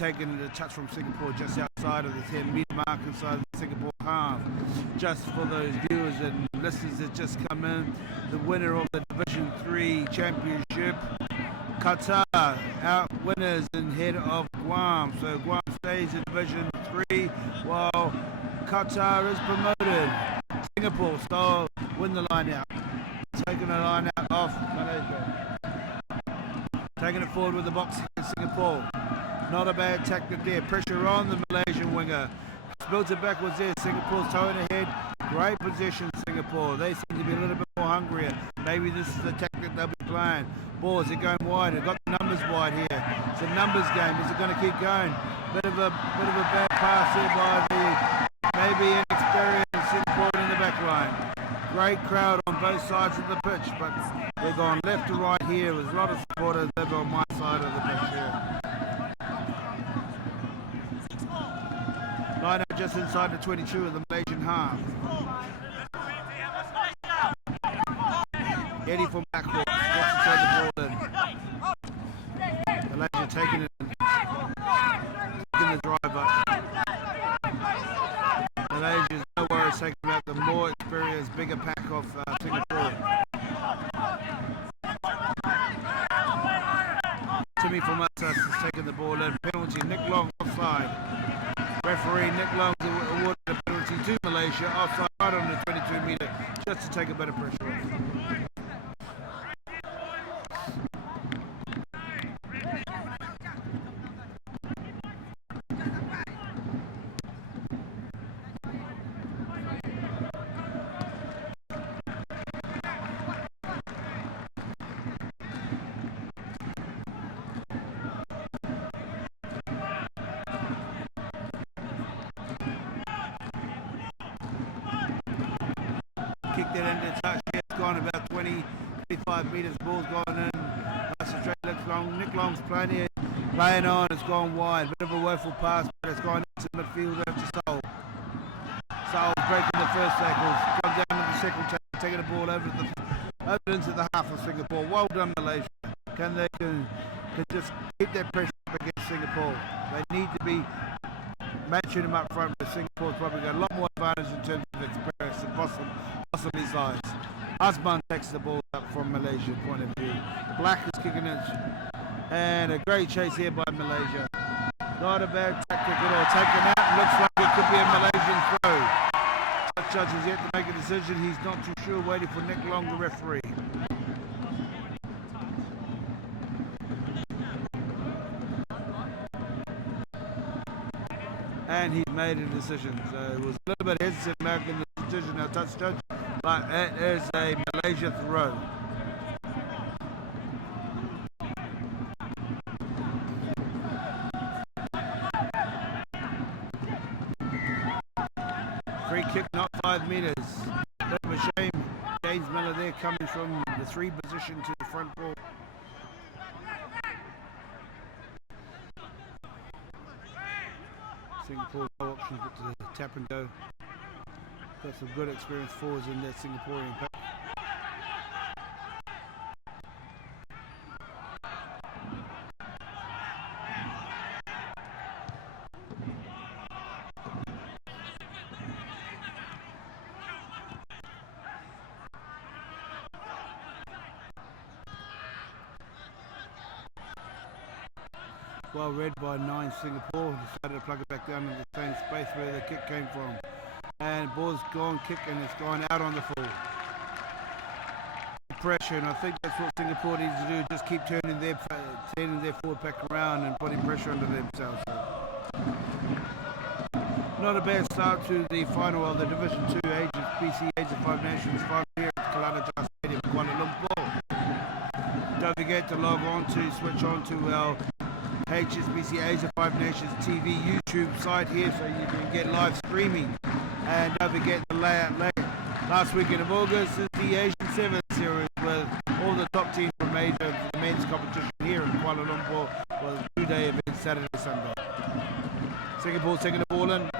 taken the touch from Singapore just outside of the 10-metre mark inside the Singapore half. Just for those viewers and listeners that just come in, the winner of the Division 3 Championship, Qatar, out winners in head of Guam. So Guam stays in Division 3 while Qatar is promoted. Singapore still win the line out. Taking the line out off Malaysia. Taking it forward with the box in Singapore. Not a bad tactic there. Pressure on the Malaysian winger. Built it backwards there. Singapore's towing ahead. Great position, Singapore. They seem to be a little bit more hungrier. Maybe this is the tactic they'll be playing. Balls are going wide. They've got the numbers wide here. It's a numbers game. Is it going to keep going? Bit of a bad pass here by the maybe inexperienced Singapore in the back line. Great crowd on both sides of the pitch, but we're going left to right here. There's a lot of supporters over on my side of the pitch here. Line up just inside the 22 of the Malaysian half. Eddie from backward. Just inside the ball in. Malaysia taking it in. Taking the drive up. Malaysia's no worries taking out the more experienced, bigger pack of Singapore. Timmy from Malaysia is taking the ball in. Penalty, Nick Long offside. Referee Nick Long awarded a penalty to Malaysia, offside right on the 22-metre, just to take a bit of pressure off. Kicked it into touch. It's gone about 20-25 metres. Ball's gone in. Nice and straight. Looks long. Nick Long's playing on. It's gone wide. Bit of a woeful pass, but it's gone into midfield over to Seoul. Seoul's breaking the first tackles. Comes down to the second tackle, taking the ball over into the half of Singapore. Well done, Malaysia. Can just keep that pressure up against Singapore. They need to be matching them up front, but Singapore's probably got a lot more advantage in terms of experience and possibly size. Asman takes the ball up from Malaysia's point of view. Black is kicking it, and a great chase here by Malaysia. Not a bad tactic at all. Taken out, looks like it could be a Malaysian throw. The judge is yet to make a decision. He's not too sure, waiting for Nick Long, the referee. And he's made a decision. So it was a little bit hesitant making the decision, now touch judge, but it is a Malaysia throw. Free kick, not 5 metres. Bit of a shame. James Miller there coming from the 3 position to the front ball. Singapore no options but to tap and go. Got some good experienced forwards in that Singaporean pack. Well read by 9 Singapore. Decided to plug it back down in the same space where the kick came from. And ball's gone, kick, and it's gone out on the full. Pressure, and I think that's what Singapore needs to do. Just keep turning their forward pack around and putting pressure under themselves. Not a bad start to the final of the Division 2 BC Age of 5 Nations final here at Kelana Stadium, Kuala Lumpur. Don't forget to log on to, switch on to our HSBC Asia 5 Nations TV YouTube site here so you can get live streaming. And don't forget the last weekend of August is the Asian 7 series with all the top teams from Asia for the men's competition here in Kuala Lumpur for the 2-day event Saturday, Sunday. Singapore taking the ball in,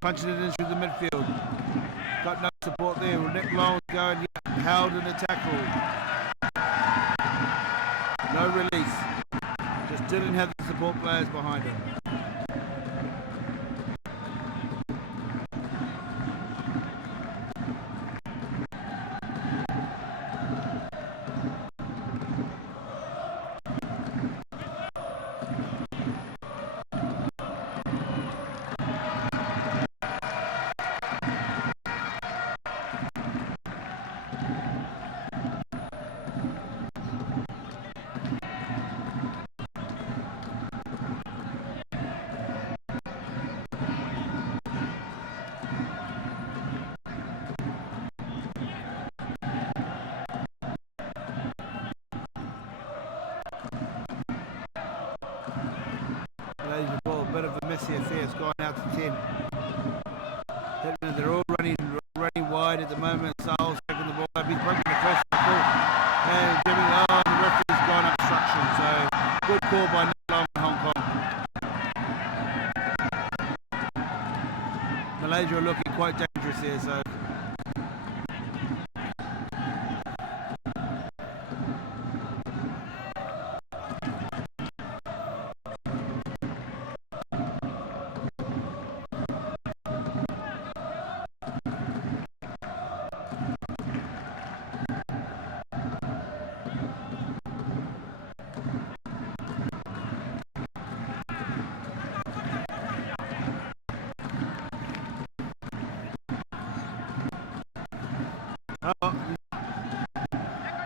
punching it into the midfield. Got no support there. Nick Long going held in the tackle. No release. Just didn't have the support players behind him. Malaysia ball, a bit of a messy affair. It's gone out to 10. They're all running wide at the moment. Sal's taking the ball up. He's breaking the first ball. And Jimmy, the referee's gone obstruction. So good call by Nick Long in Hong Kong. Malaysia are looking quite dangerous here. So.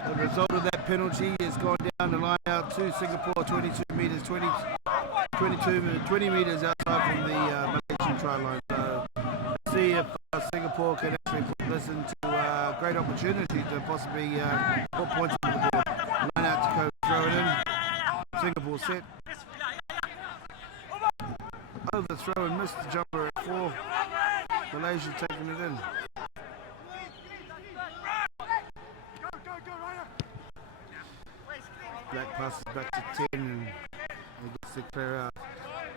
The result of that penalty has gone down the line out to Singapore, 22 metres, 20 metres outside from the Malaysian try line. So let's see if Singapore can actually put this into a great opportunity to possibly put points on the board. Line out to Kobe, throw it in. Singapore set. Overthrow and missed the jumper at 4. Malaysia taking it in. Black passes back to 10 and he gets to clear out.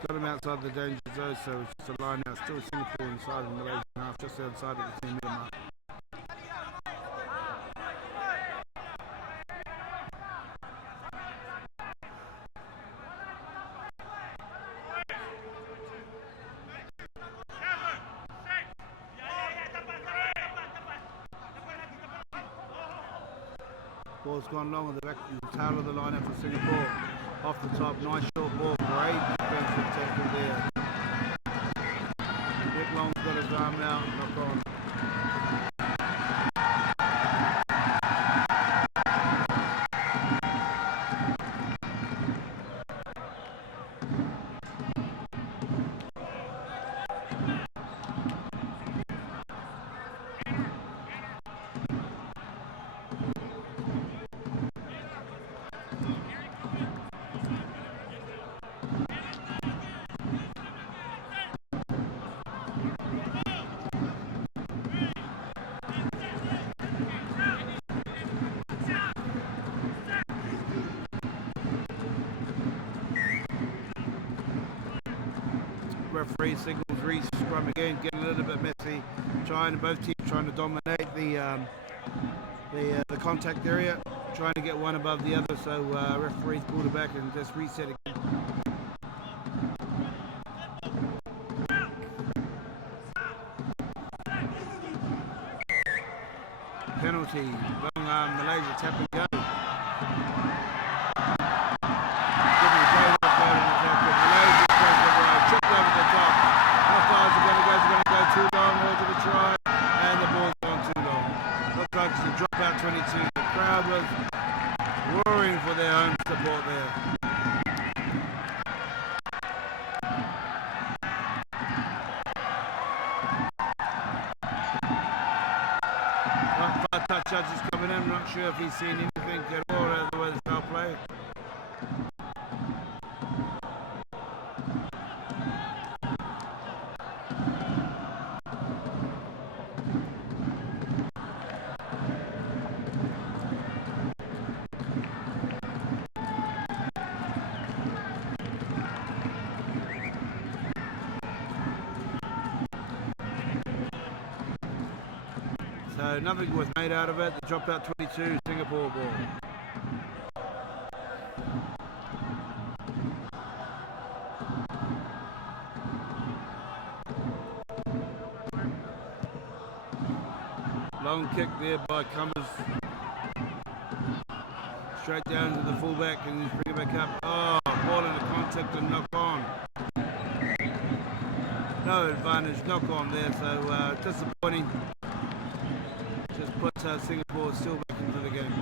Got him outside the danger zone, so it's just a line out. Still Singapore inside of the Malaysian half, just outside of the 10 metre mark. Ball's gone long on the back, the tail of the lineup for Singapore. Off the top, nice short ball, great defensive tackle there. Nick Long's got his arm out, knock on. Referee signals re-scrum again, getting a little bit messy. Both teams trying to dominate the contact area, trying to get one above the other. So referees pulled it back and just reset again. Penalty, long arm, Malaysia tap and go. Too long, over the try, and the ball's gone too long. Looks like it's a drop out 22. The crowd was roaring for their home support there. Five-touch judge is coming in. I'm not sure if he's seen anything at all out of the way the foul play. So nothing was made out of it. The drop out 22, Singapore ball. Long kick there by Cummers. Straight down to the fullback and he's bringing it back up. Oh, ball into contact and knock on. No advantage, knock on there, so disappointing. Just puts Singapore still back into the game.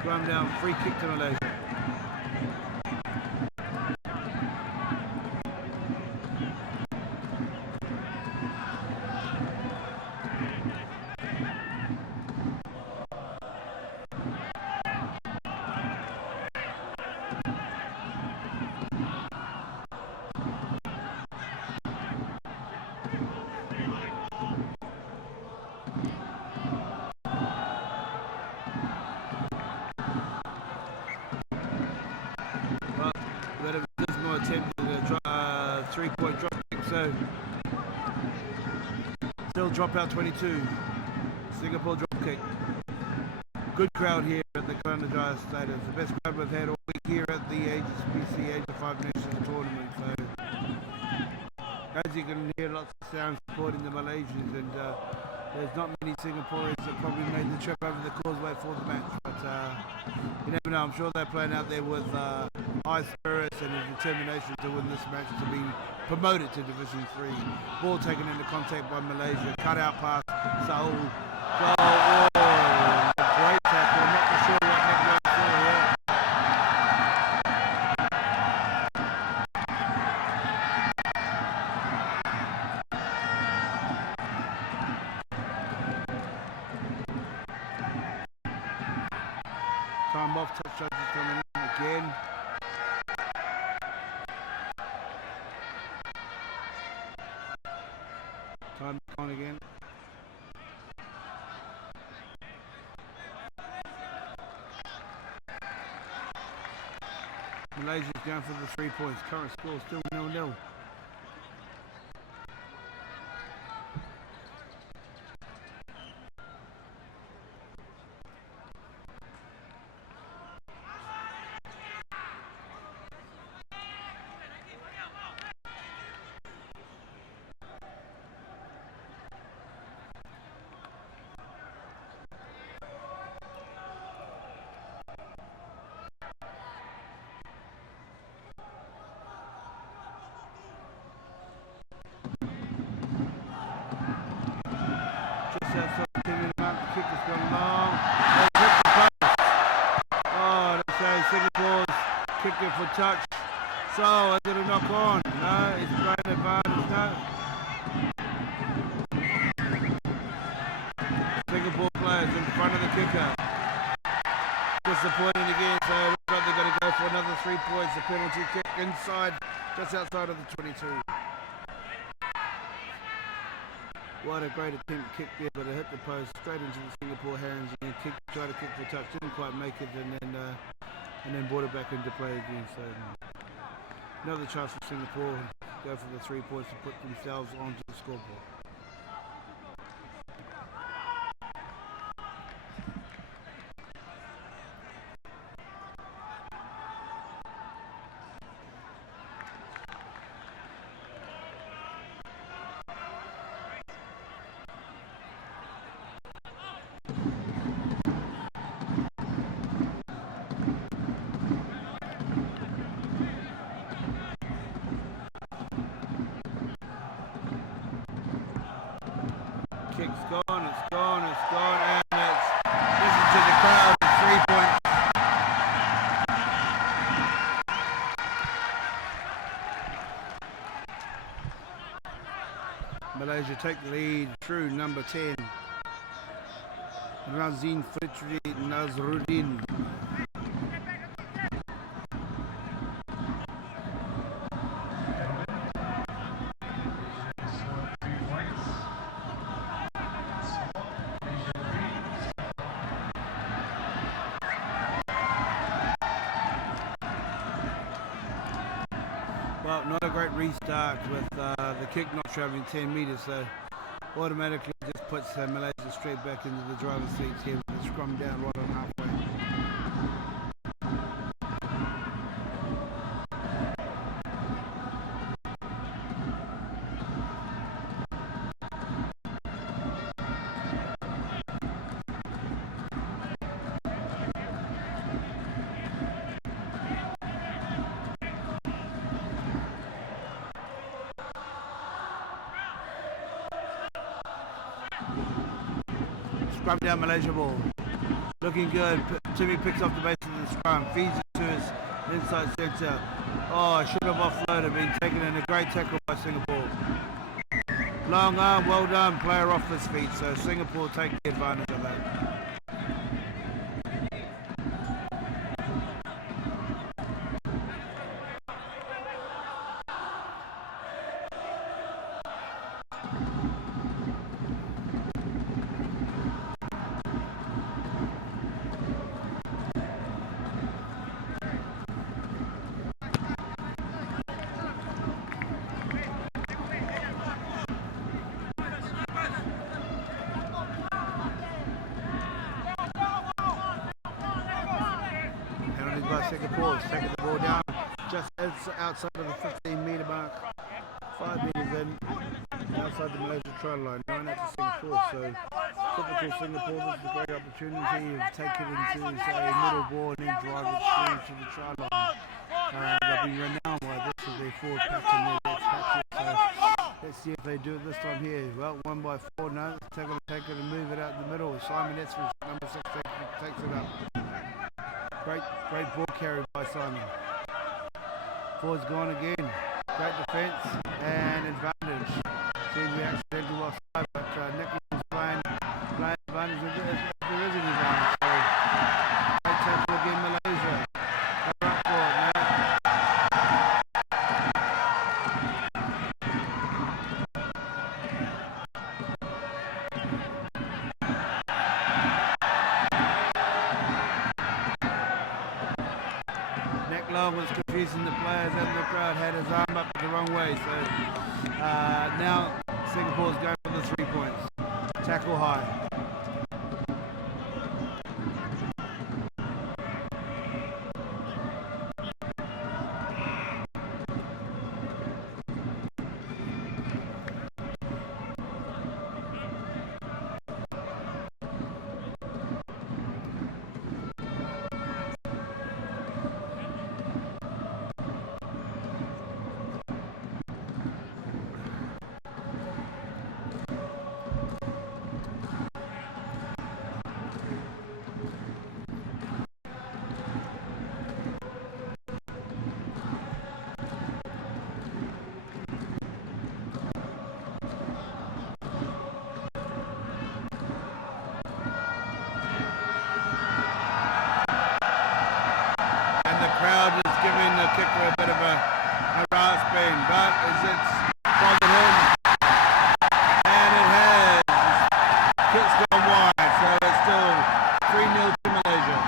Scrum down, free kick to Malaysia. Three-point drop kick, so still drop out 22. Singapore drop kick. Good crowd here at the Canada Stadium. The best crowd we've had all week here at the HSBC A5 Nations tournament. So as you can hear, lots of sound supporting the Malaysians, and there's not many Singaporeans that probably made the trip over the causeway for the match. But you never know. I'm sure they're playing out there with high spirits and a determination to win this match to be promoted to Division 3. Ball taken into contact by Malaysia. Cut out pass. Saul. Goal. Oh, great tackle. I'm not sure what that goes for here. Time off. Touch judges coming in again. Time on again. Malaysia's going for the 3 points. Current score still 0-0. Kicked it for touch. So is it a knock on? No, it's great advantage. No. Singapore players in front of the kicker. Disappointing again, so it looks like they're going to go for another 3 points. A penalty kick inside, just outside of the 22. What a great attempt kick there, but it hit the post straight into the Singapore hands and then tried to kick for touch, didn't quite make it, and then brought it back into play again. So another chance for Singapore, go for the 3 points to put themselves onto the scoreboard. Kick's gone, it's gone, and listen to the crowd, 3 points. Malaysia take the lead through number 10. Razin Fitri Nazruddin. Well, not a great restart with the kick not travelling 10 metres, so automatically just puts Malaysia straight back into the driver's seat here with the scrum down right on halfway. Scrum down Malaysia ball. Looking good. Timmy picks off the base of the scrum, feeds it to his inside centre. Oh, should have offloaded, been taken in a great tackle by Singapore. Long arm, well done, player off his feet, so Singapore take the advantage of that. Singapore taking the ball down just outside of the 15-metre mark, 5 metres in, outside the Malaysia try line, 9 out to Singapore. So typical Singapore, this is a great opportunity of taking into say a middle ball and then drive it through to the try line. They've been renowned by this as their forward pattern, their tactics. So let's see if they do it this time here. Well, 1 by 4 now. They're going to take it and move it out in the middle. Simon Etheridge, number 6, takes it up. Great ball carry by Simon. Forward's gone again. Great defence and advantage. Seems to be accidentally offside, but Nicholas is playing advantage if there is any advantage. So great tackle again, Malaysia. They're up for it now. Long was confusing the players and the crowd, had his arm up the wrong way, so now Singapore's going for the 3 points. Tackle high. Giving the kicker a bit of a rasping, but as it's bothered him, and it has. Kick's gone wide, so it's still 3-0 to Malaysia.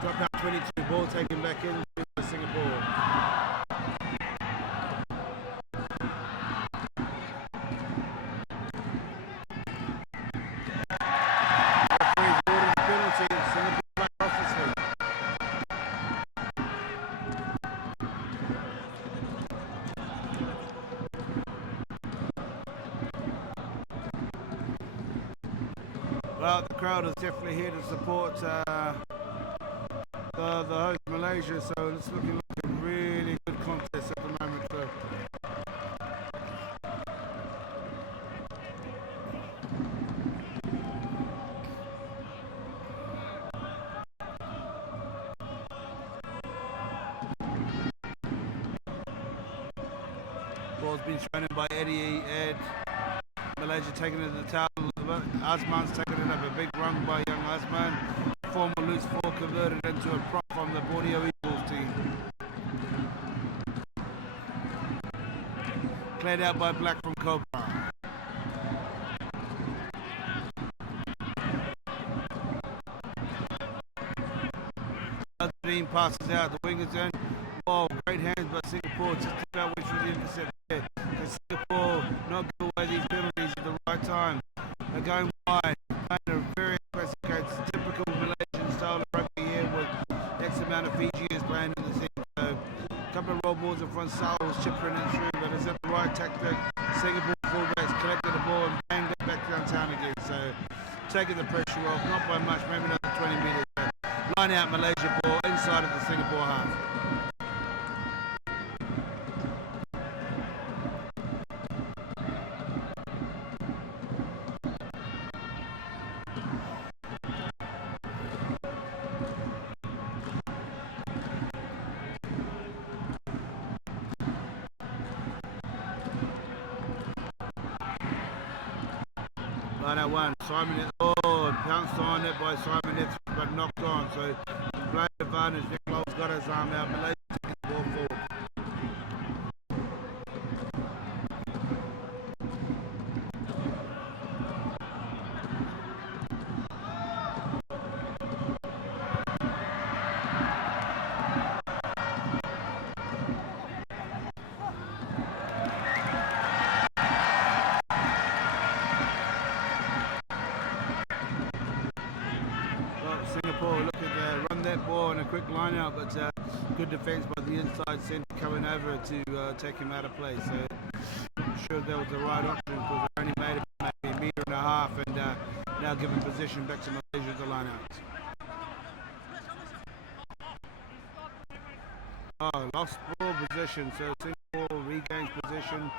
Drop out 22, ball taken back into Singapore. Referee's ordered a penalty, Singapore back off his feet. Well, the crowd is definitely here to support the host Malaysia, so it's looking like a really good contest at the moment. So ball's been thrown in by Ed. Malaysia taking it to the towel. Azman's taking it up. A big run by young Azman. Former loose ball converted into a prop from the Borneo Eagles team. Played out by Black from Cobra. Other team passes out. The wingers in. Oh, great hands by Singapore. Just about which was the intercept there. Singapore not give away these penalties at the right time. They're going wide. Playing a very aggressive game. It's typical Malaysian style of rugby here with X amount of Fijians playing in the team. So a couple of roll balls in front. Sal was chipping it through, but it's at the right tactic. Singapore fullbacks collected the ball and banged it back downtown again. So taking the pressure off, not by much, maybe another 20 metres. Line out Malaysia ball inside of the Singapore half. Line out one, Simon, pounced on it by Simon, but knocked on. So play advantage. Nicolas got his arm out. Malaysia taking the ball forward. Singapore looking to run that ball in a quick line out, but good defence by the inside centre coming over to take him out of play. So I'm sure that was the right option because they only made it maybe a metre and a half, and now giving position back to Malaysia to line out. Oh, lost ball position, so Singapore regains position,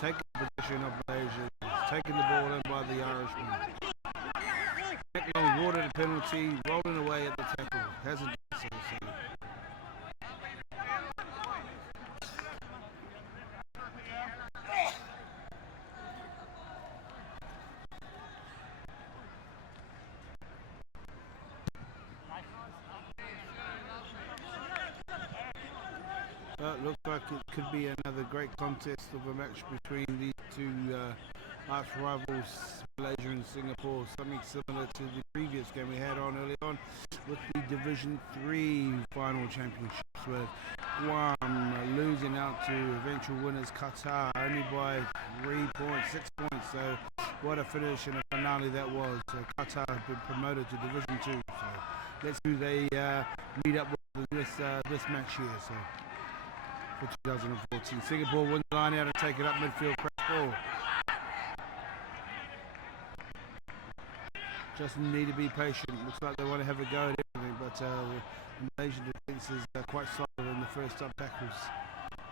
taking position of Malaysia, taking the ball in by the Irishman. Awarded a penalty, rolling away at the tackle. Hasn't done so. Looks like it could be another great contest of a match between these two arch rivals, Malaysia and Singapore. Something similar to the previous game we had on early on with the Division 3 final championships, with Guam losing out to eventual winners Qatar only by 3 points, 6 points. So what a finish and a finale that was. So Qatar have been promoted to Division 2. So let's see who they meet up with this match here. So for 2014, Singapore win the line out and take it up midfield, crash ball. Just need to be patient. Looks like they want to have a go at everything, but the Malaysian defence is quite solid in the first up tackles,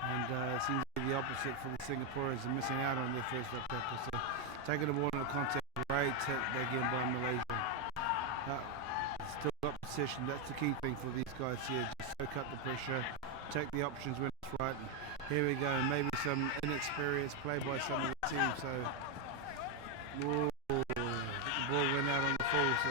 and it seems to be the opposite for the Singaporeans are missing out on their first up tackles. So taking the ball in the contact, great tip again by Malaysia. Still got position. That's the key thing for these guys here. Just soak up the pressure, take the options when it's right. And here we go. Maybe some inexperienced play by some of the team. So. Whoa. The ball went out on the full, so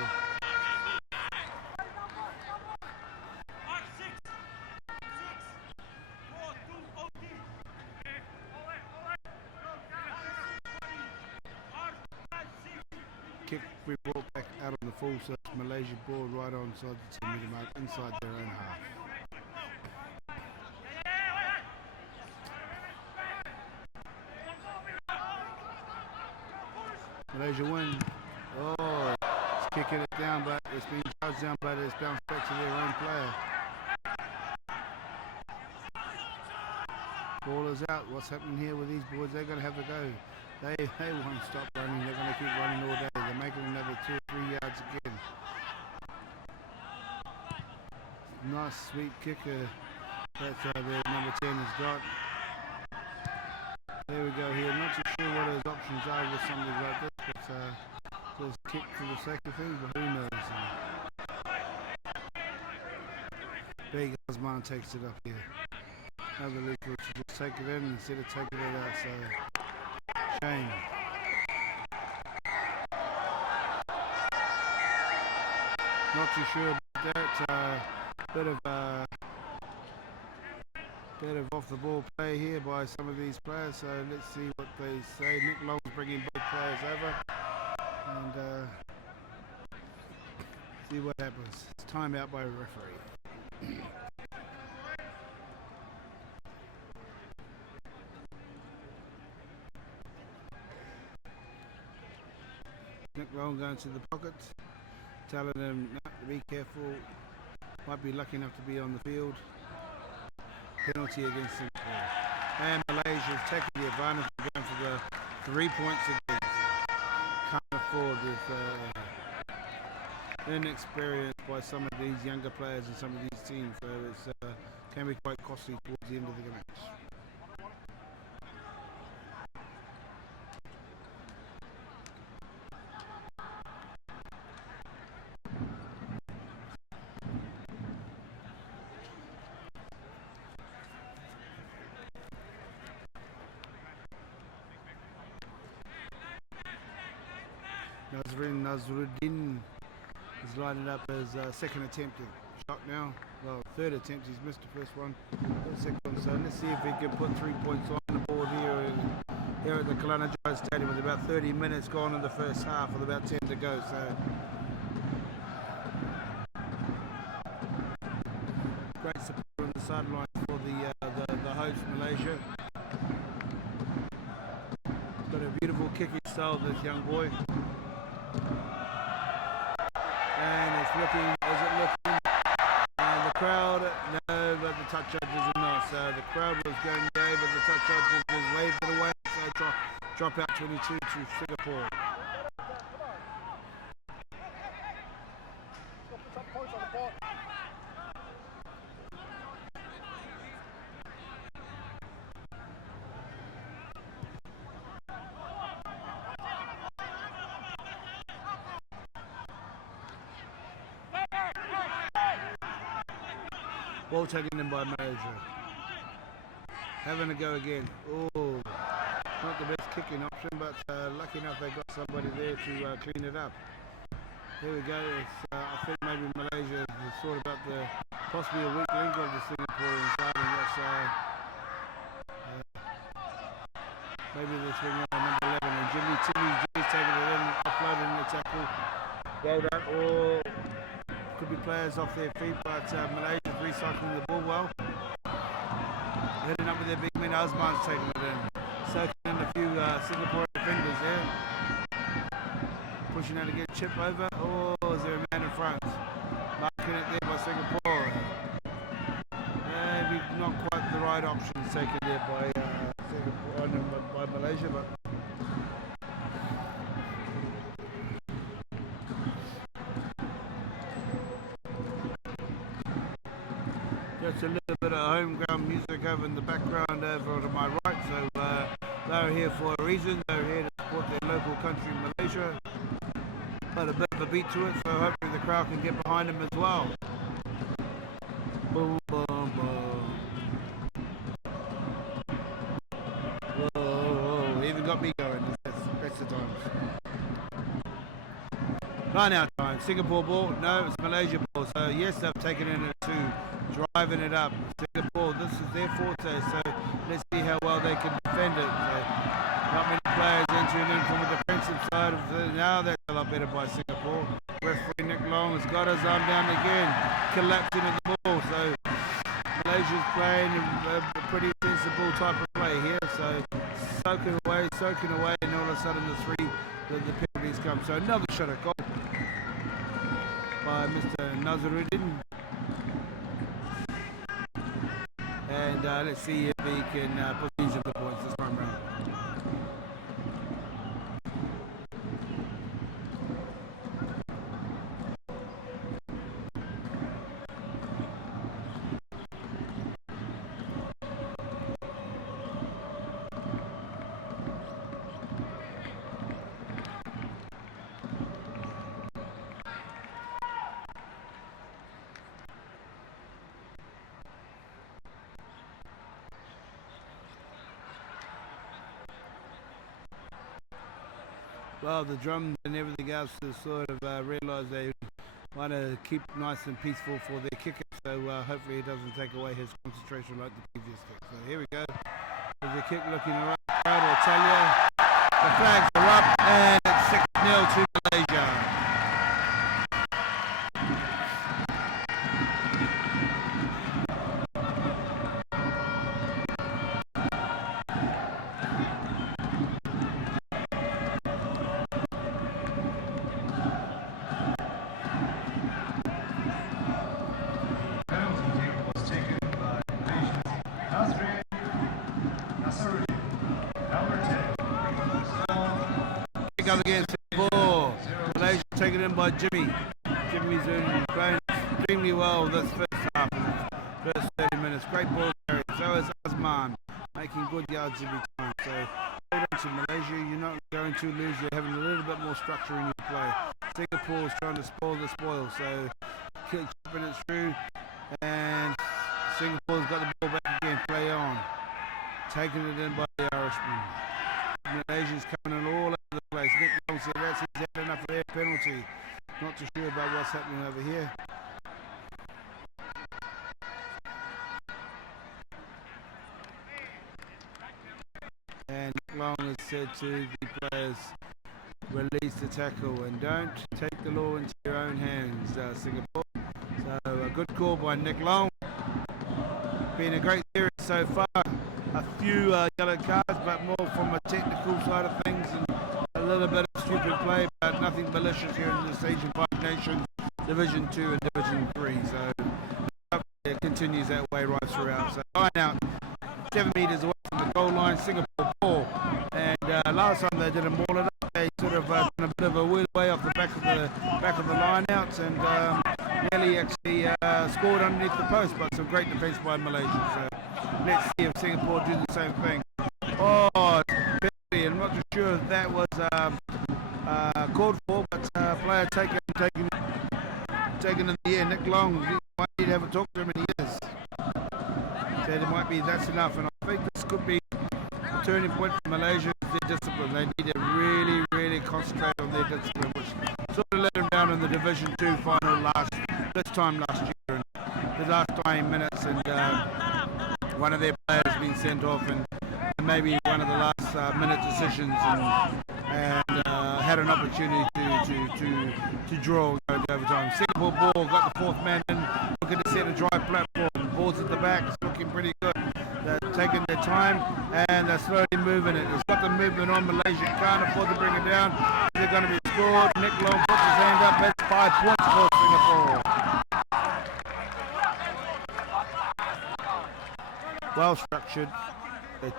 kick we brought back out on the full, so it's Malaysia ball right on side the 10 metre mark inside their own half. Malaysia win. Oh, it's kicking it down, but it's been charged down, but it's bounced back to their own player. Ball is out. What's happening here with these boys? They're going to have a go. They won't stop running. They're going to keep running all day. They're making another 2 or 3 yards again. Nice sweet kicker that their number 10 has got. There we go here. Not too sure what his options are with something like this, but just kick for the sake of things, but who knows. Big Osman takes it up here. Other Luke to just take it in instead of taking it out, so shame. Not too sure about that. Bit of off the ball play here by some of these players. So let's see what they say. Nick Long's bringing both players over, and see what happens. It's time out by a referee. Nick Long going to the pocket, telling them no, to be careful. Might be lucky enough to be on the field. Penalty against Singapore. And Malaysia is taking the advantage of going for the 3 points again. Can't afford with inexperience by some of these younger players and some of these teams. So it can be quite costly towards the end of the match. Nazruddin is lining up as second attempt at shot now. Well, third attempt, he's missed the first one. The second one, so let's see if he can put 3 points on the board here at the Kelana Jaya Stadium with about 30 minutes gone in the first half with about 10 to go. So great support on the sideline for the host Malaysia. Got a beautiful kicking style, this young boy. And it's looking, is it looking? And the crowd, no, but the touch judges are not. So the crowd was going yay, but the touch judges just waved it away. So drop out 22 to Singapore. Ball taken in by Malaysia. Having a go again. Oh, not the best kicking option, but lucky enough they got somebody there to clean it up. Here we go. I think maybe Malaysia has thought about possibly a weak link of the Singaporean side, and that's maybe this wing number 11. And Jimmy's taking it in, offloading the tackle. Well done. Or could be players off their feet, but Malaysia's recycling the ball well. Heading up with their big men, Osman's taking it in. Soaking in a few Singapore defenders there. Pushing out to get chip over. Oh, is there a man in front? Marking it there by Singapore. Maybe not quite the right option taken there by Singapore, by Malaysia, but just a little bit of homegrown music over in the background over to my right. So they're here for a reason. They're here to support their local country, Malaysia. But a bit of a beat to it, so hopefully the crowd can get behind them as well. Boom, boom, boom. Whoa, whoa, even got me going. That's the times. Line out time. Singapore ball. No, it's Malaysia ball. So yes, they've taken in at 2. Driving it up. Singapore, this is their forte, so let's see how well they can defend it. So not many players entering in from the defensive side of the, now that's a lot better by Singapore. Referee Nick Long has got his arm down again, collapsing in the ball. So Malaysia's playing a pretty sensible type of play here. So soaking away, and all of a sudden the penalties come. So another shot at goal by Mr. Nazruddin. And let's see if he can put these of the points this time round. Well, the drums and everything else has sort of realised they want to keep nice and peaceful for their kicker, so hopefully it doesn't take away his concentration like the previous kick. So here we go. There's the kick looking around. Crowd will tell you. The flags are up and it's 6-0 to Malaysia. Up against Singapore. Malaysia taken in by Jimmy. Jimmy's playing extremely well this first half, first 30 minutes. Great ball carry. So is Azman, making good yards every time. So well done to Malaysia. You're not going to lose. You're having a little bit more structure in your play. Singapore's trying to spoil the spoil. So keeping it through, and Singapore's got the ball back again. Play on. Taking it in by the Irishman. Malaysia's coming in all over the place. Nick Long said that's he's had enough of their penalty. Not too sure about what's happening over here. And Nick Long has said to the players, release the tackle and don't take the law into your own hands, Singapore. So a good call by Nick Long. Been a great series so far. A few yellow cards, but more from a technical side of things and a little bit of stupid play, but nothing malicious here in this Asian 5 Nations, Division 2 and Division 3. So it continues that way right throughout. So line out, 7 metres away from the goal line, Singapore ball. And last time they didn't ball it up, they sort of done a bit of a wheel away off the back of the line outs and nearly actually scored underneath the post, but some great defence by Malaysia. So let's see if Singapore do the same thing. Oh, penalty. I'm not too sure if that was called for, but player taken in the air. Nick Long, you might need to have a talk to him, and he is. Said it might be that's enough, and I think this could be a turning point for Malaysia. Their discipline. They need to really, really concentrate on their discipline, which sort of let them down in the Division 2 final this time last year, in the last 20 minutes, and one of their players been sent off, and maybe one of the last minute decisions, and had an opportunity to draw go to overtime. Singapore ball, got the 4th man in, looking to set a dry platform. Ball's at the back, it's looking pretty good. They're taking their time and they're slowly moving it. It's got the movement on. Malaysia can't afford to bring it down. They're going to be scored. Nick Long puts his hand up. That's 5 points for Singapore. Well structured. They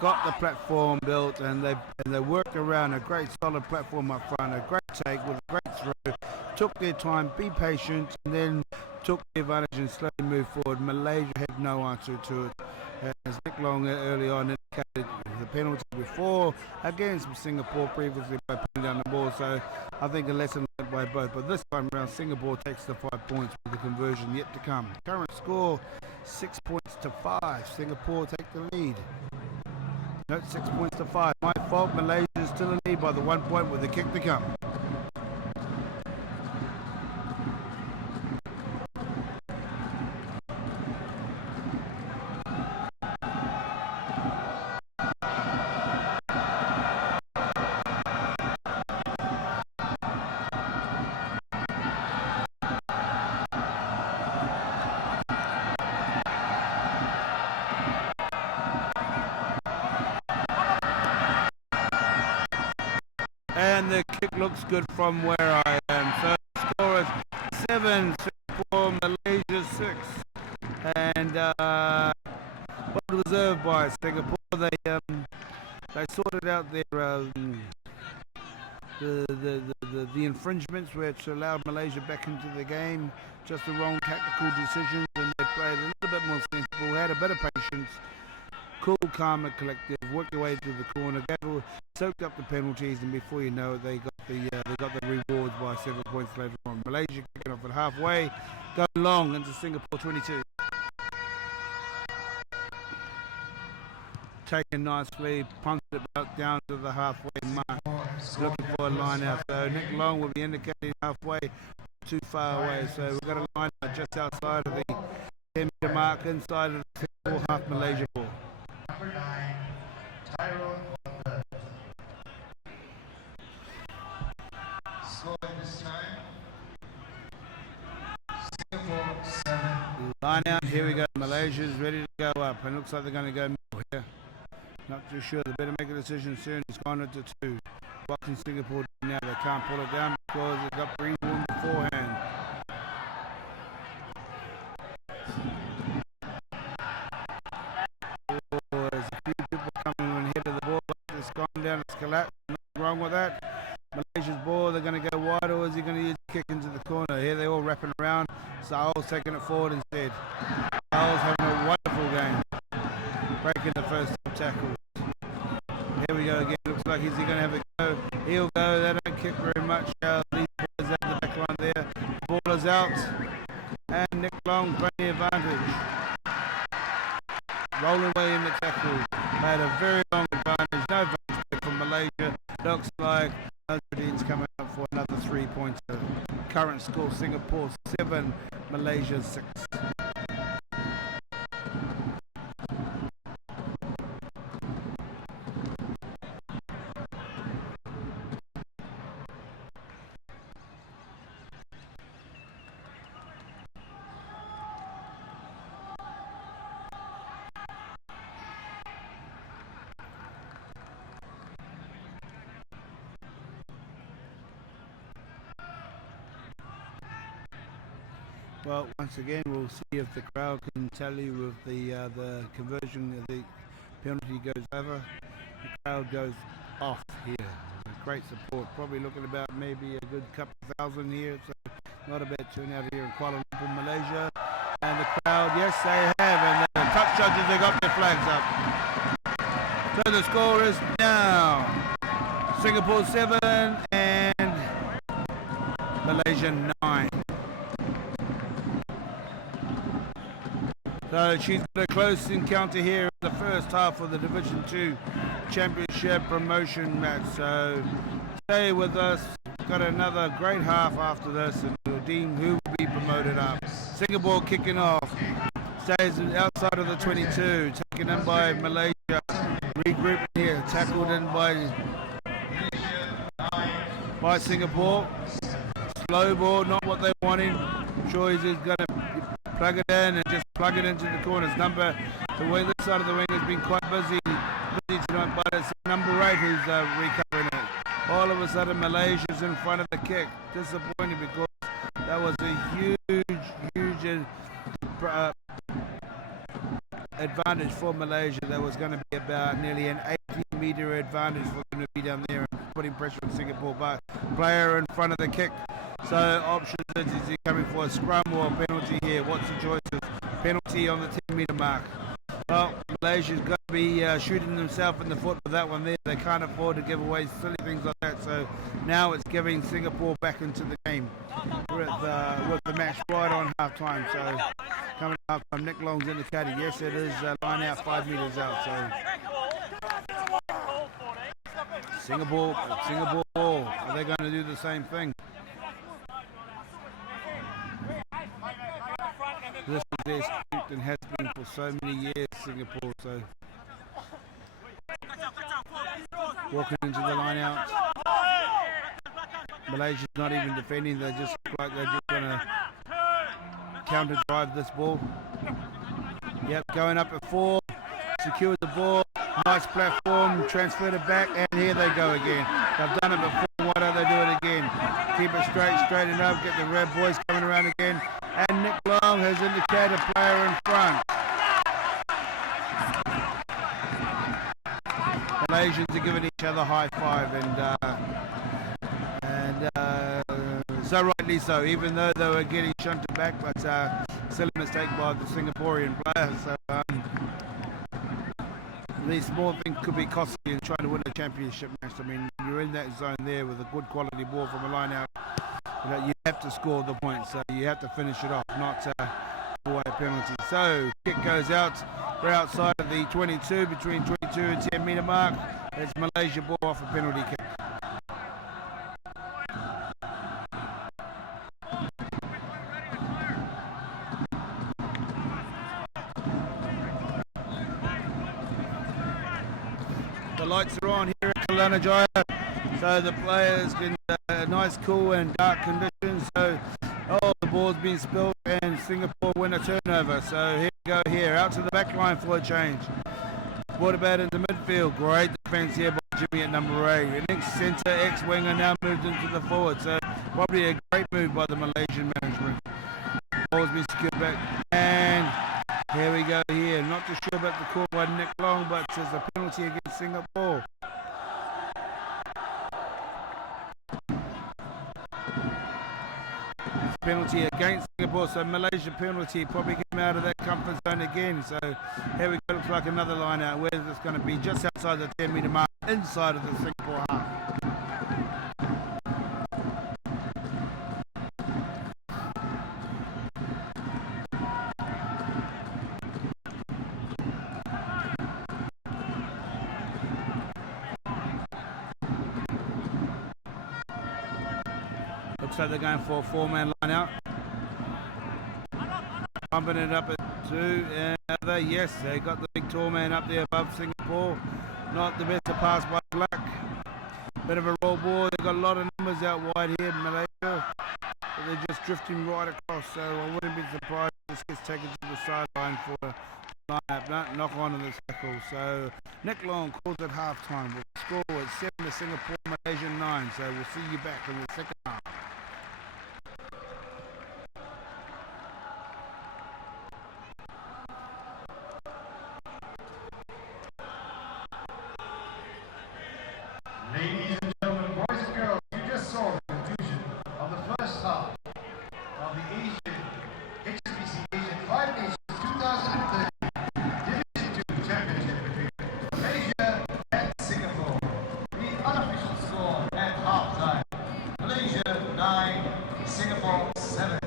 got the platform built and they worked around a great solid platform up front, a great take with a great throw, took their time, be patient, and then took the advantage and slowly moved forward. Malaysia had no answer to it. As Nick Long early on indicated, the penalty before against Singapore previously by putting down the ball, so I think a lesson learned by both. But this time around, Singapore takes the 5 points with the conversion yet to come. Current score 6 points to 5. Singapore take the lead. No, 6 points to 5. My fault. Malaysia is still in lead by the 1 point with the kick to come. And the kick looks good from where I am. So the score is 7 for Malaysia 6. And well deserved by Singapore. They sorted out their the infringements which allowed Malaysia back into the game. Just the wrong tactical decisions, and they played a little bit more sensible, had a bit of patience. Cool, calm and collective, worked their way to the corner, soaked up the penalties, and before you know it, they got the rewards by 7 points later on. Malaysia kicking off at halfway, going long into Singapore 22. Taken nicely, punched it back down to the halfway mark, looking for a line out. So Nick Long will be indicating halfway. too far away. So we've got to line up just outside of the 10-meter mark, inside of the Singapore half Malaysia ball. Number 9, Tyrone. Score at this time, Singapore 7. Line out, here we go. Malaysia's ready to go up, and looks like they're going to go middle here. Not too sure. They better make a decision soon. It's gone into 2. Boxing Singapore now. They can't pull it down because they've got Greenwood beforehand. Oh, there's a few people coming in ahead of the ball. It's gone down. It's collapsed. Nothing wrong with that. Malaysia's ball. They're going to go wide, or is he going to use a kick into the corner? Here they're all wrapping around. Saul's taking it forward instead. Saul's having a wonderful game. Breaking the first tackle. Here we go again. Looks like he's going to have a go. He'll go. They don't kick very much. These boys out the back line there. Ball is out. And Nick Long, plenty advantage. Rolling away in the tackle. Made a very long advantage. No advantage from Malaysia. Looks like Nazruddin's coming up for another 3-pointer. Current score, Singapore 7, Malaysia 6. Well, once again, we'll see if the crowd can tally with the conversion of the penalty goes over. The crowd goes off here. Great support. Probably looking about maybe a good couple thousand here. So not a bad turnout here in Kuala Lumpur, Malaysia. And the crowd, yes, they have. And the touch judges, they got their flags up. So the score is now Singapore 7 and Malaysia 9. So she's got a close encounter here in the first half of the Division 2 Championship promotion match. So stay with us. Got another great half after this, and we'll deem who will be promoted up. Singapore kicking off. Stays outside of the 22. Taken in by Malaysia. Regrouping here. Tackled in by Singapore. Slow ball, not what they wanted. Sure, he's going to plug it in and just plug it into the corners. This side of the wing has been quite busy tonight, but it's number 8 who's recovering it. All of a sudden, Malaysia's in front of the kick. Disappointing because that was a huge advantage for Malaysia. That was going to be about nearly an 80-meter advantage for them to be down there and putting pressure on Singapore. But player in front of the kick. So options is he coming for a scrum or a penalty here? What's the choices? Penalty on the 10-meter mark. Well, Malaysia's got to be shooting themselves in the foot with that one there. They can't afford to give away silly things like that. So now it's giving Singapore back into the game with the match right on half-time. So coming up from Nick Long's indicated, yes, it is line out 5 meters out. So Singapore ball. Are they going to do the same thing? This is their strength and has been for so many years, Singapore. So walking into the line out. Malaysia's not even defending. They just look like they're just going to counter drive this ball. Yep, going up at 4. Secured the ball. Nice platform. Transferred it back. And here they go again. They've done it before. Why don't they do it again? Keep it straighten up. Get the red boys coming around again. And Nick Long has indicated a player in front. Malaysians are giving each other high five, and so rightly so, even though they were getting shunted back, but silly mistake by the Singaporean player. So these small things could be costly in trying to win a championship match. I mean, you're in that zone there with a good quality ball from a line out. You have to score the points, so you have to finish it off, not away penalty. So kick goes out. We're outside of the 22, between 22 and 10-meter mark. It's Malaysia ball off a penalty kick. enjoy it. So the players can nice, cool and dark conditions. So the ball's been spilled and Singapore win a turnover. So here we go here, out to the back line for a change. Brought about into midfield. Great defence here by Jimmy at number 8. And next centre ex-winger now moved into the forward. So probably a great move by the Malaysian management. Ball's been secured back. And here we go here. Not too sure about the call by Nick Long, but it's a penalty against Singapore. Penalty against Singapore, so Malaysia penalty, probably came out of that comfort zone again. So here we go, looks like another line out. Where is this going to be? Just outside the 10-metre mark, inside of the Singapore half. Looks like they're going for a 4-man line out. Pumping it up at 2. Yes, they got the big tall man up there above Singapore. Not the best to pass by Black. Bit of a roll ball. They've got a lot of numbers out wide here in Malaysia. But they're just drifting right across. So I wouldn't be surprised if this gets taken to the sideline for a line-up. Knock on to the tackle. So Nick Long calls at half-time. We'll score at 7 to Singapore, Malaysia 9. So we'll see you back in the second half. Ladies and gentlemen, boys and girls, you just saw the conclusion of the first half of the HSBC Asian 5 Nations 2030 Division 2 Championship between Malaysia and Singapore. The unofficial score at halftime: Malaysia 9, Singapore 7.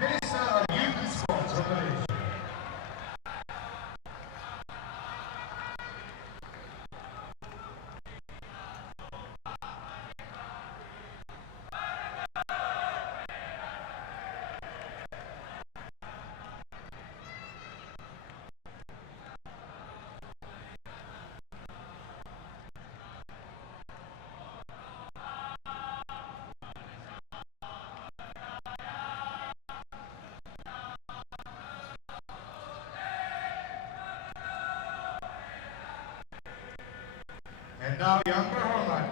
Minister of Youth and Sports of Malaysia. And now, young Berhormat.